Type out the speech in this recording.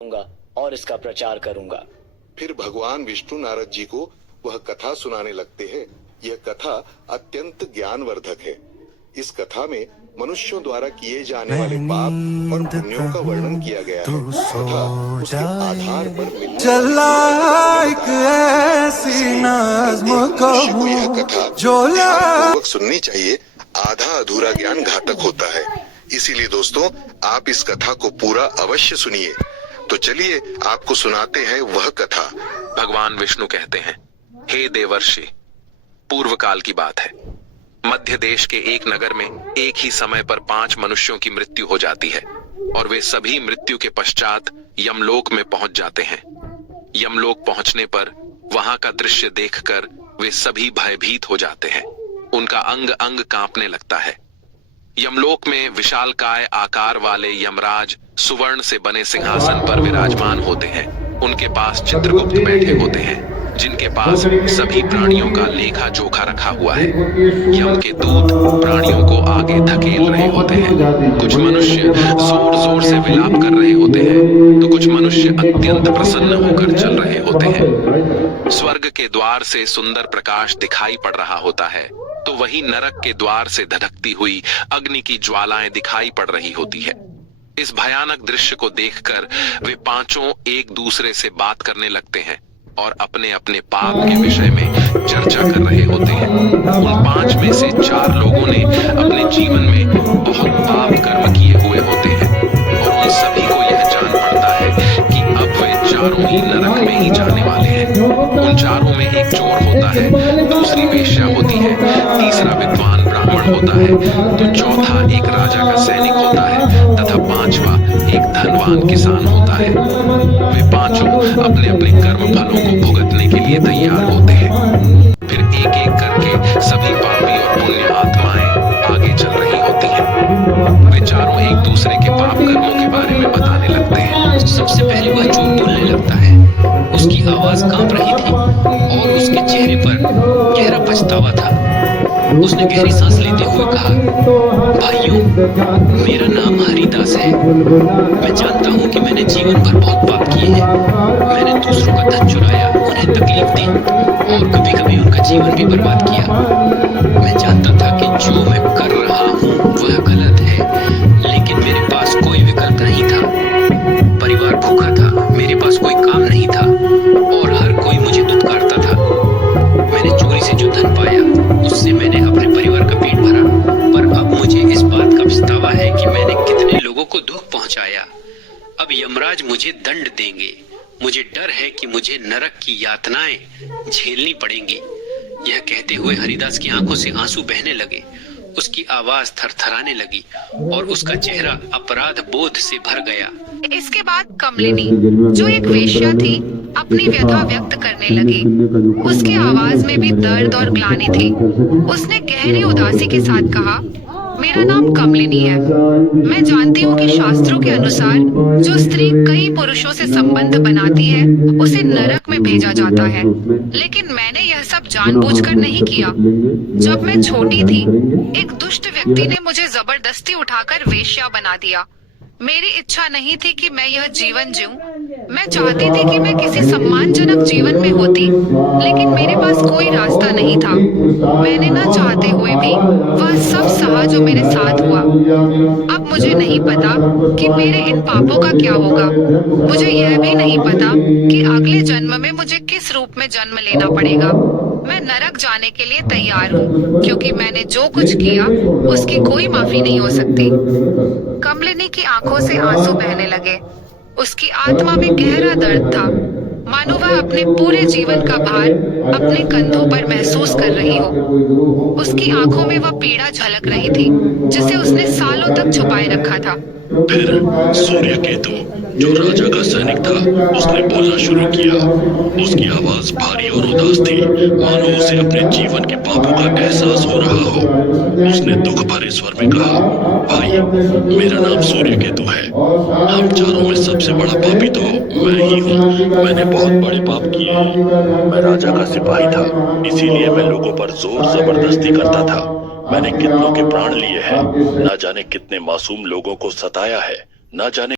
करूंगा और इसका प्रचार करूंगा। फिर भगवान विष्णु नारद जी को वह कथा सुनाने लगते हैं। यह कथा अत्यंत ज्ञानवर्धक है। इस कथा में मनुष्यों द्वारा किए जाने वाले पाप और पुण्यों का वर्णन किया गया है तथा उसके आधार पर मिलने वाली ऐसी नज़्म को यह कथा ध्यानपूर्वक सुननी चाहिए। आधा अधूरा ज्ञान घातक होता है। इसीलिए दोस्तों, आप इस कथा को पूरा अवश्य सुनिए। तो चलिए आपको सुनाते हैं वह कथा। भगवान विष्णु कहते हैं, हे देवर्षि, पूर्व काल की बात है। मध्य देश के एक नगर में एक ही समय पर 5 मनुष्यों की मृत्यु हो जाती है और वे सभी मृत्यु के पश्चात यमलोक में पहुंच जाते हैं। यमलोक पहुंचने पर वहां का दृश्य देखकर वे सभी भयभीत हो जाते हैं। उनका अंग अंग कांपने लगता है। यमलोक में विशालकाय आकार वाले यमराज सुवर्ण से बने सिंहासन पर विराजमान होते हैं। उनके पास चित्रगुप्त बैठे होते हैं, जिनके पास सभी प्राणियों का लेखा जोखा रखा हुआ है। यम के दूत प्राणियों को आगे धकेल रहे होते हैं। कुछ मनुष्य जोर जोर से विलाप कर रहे होते हैं, तो कुछ मनुष्य अत्यंत प्रसन्न होकर चल रहे होते हैं। स्वर्ग के द्वार से सुंदर प्रकाश दिखाई पड़ रहा होता है, तो वही नरक के द्वार से धधकती हुई अग्नि की ज्वालाएं दिखाई पड़ रही होती है। इस भयानक दृश्य को देखकर वे पांचों एक दूसरे से बात करने लगते हैं और अपने अपने पाप के विषय में चर्चा कर रहे होते हैं। उन 5 में से 4 लोगों ने अपने जीवन में बहुत पाप कर्म किए हुए होते हैं और उन सभी को यह जान पड़ता है कि अब वे चारों ही नरक में ही जाने वाले हैं। उन चारों में एक चोर होता है, दूसरी वेश्या होती है, तीसरा विद्वान ब्राह्मण होता है, तो चौथा एक राजा का सैनिक होता है तथा 5वां एक धनवान किसान होता है। वे पांचों अपने अपने कर्म फलों को भुगतने के लिए तैयार होते हैं। फिर एक एक करके सभी पापी और पुण्य आत्माएं आगे चल रही होती हैं। वे चारों एक दूसरे के पाप कर्मों के बारे में बताने लगते हैं। सबसे पहले वह चोर बोलने लगता है। उसकी आवाज कांप रही थी और उसके चेहरे पर गहरा पछतावा था। उसने गहरी सांस लेते हुए कहा, भाइयों, मेरा नाम हरिदास है। मैं जानता हूँ कि मैंने जीवन भर बहुत पाप किए हैं। मैंने दूसरों का धन चुराया, उन्हें तकलीफ दी और कभी कभी उनका जीवन भी बर्बाद किया। मैं जानता था कि जो मैं कर रहा हूँ वह गलत है, लेकिन मेरे पास कोई विकल्प नहीं था। परिवार भूखा था, मेरे पास कोई काम नहीं था और हर कोई मुझे दुत्कारता था। मैंने चोरी से जो धन पाया उससे मैंने अपने परिवार का पेट भरा, पर अब मुझे इस बात का पछतावा है कि मैंने कितने लोगों को दुख पहुंचाया। अब यमराज मुझे दंड देंगे। मुझे डर है कि मुझे नरक की यातनाएं झेलनी पड़ेंगी। यह कहते हुए हरिदास की आंखों से आंसू बहने लगे। उसकी आवाज थरथराने लगी और उसका चेहरा अपराध बोध से भर गया। इसके बाद कमलिनी, जो एक वेश्या थी, अपनी व्यथा व्यक्त करने लगी। उसकी आवाज में भी दर्द और ग्लानि थी। उसने गहरी उदासी के साथ कहा, मेरा नाम कमलिनी है। मैं जानती हूँ कि शास्त्रों के अनुसार जो स्त्री कई पुरुषों से संबंध बनाती है उसे नरक में भेजा जाता है, लेकिन मैंने यह सब जानबूझकर नहीं किया। जब मैं छोटी थी, एक दुष्ट व्यक्ति ने मुझे जबरदस्ती उठाकर वेश्या बना दिया। मेरी इच्छा नहीं थी कि मैं यह जीवन जीऊं। मैं चाहती थी कि मैं किसी सम्मानजनक जीवन में होती, लेकिन मेरे पास कोई रास्ता नहीं था। मैंने न चाहते हुए भी वह सब सहा जो मेरे साथ हुआ। अब मुझे नहीं पता कि मेरे इन पापों का क्या होगा। मुझे यह भी नहीं पता कि अगले जन्म में मुझे किस रूप में जन्म लेना पड़ेगा। मैं नरक जाने के लिए तैयार हूँ, क्योंकि मैंने जो कुछ किया उसकी कोई माफी नहीं हो सकती। कमलिनी की आंखों से आंसू बहने लगे। उसकी आत्मा में गहरा दर्द था, मानो वह अपने पूरे जीवन का भार अपने कंधों पर महसूस कर रही हो। उसकी आंखों में वह पीड़ा झलक रही थी, जिसे उसने सालों तक छुपाए रखा था। फिर सूर्यकेतु, जो राजा का सैनिक था, उसने बोलना शुरू किया। उसकी आवाज भारी और उदास थी, मानो उसे अपने जीवन के पापों का एहसास हो रहा हो। उसने दुख भरे स्वर में कहा, भाई, मेरा नाम सूर्यकेतु है। हम चारों में सबसे बड़ा पापी तो मैं ही हूँ। मैंने बहुत बड़े पाप किए हैं। मैं राजा का सिपाही था, इसीलिए मैं लोगों पर जोर जबरदस्ती करता था। मैंने कितनों के प्राण लिए हैं, न जाने कितने मासूम लोगों को सताया है, न जाने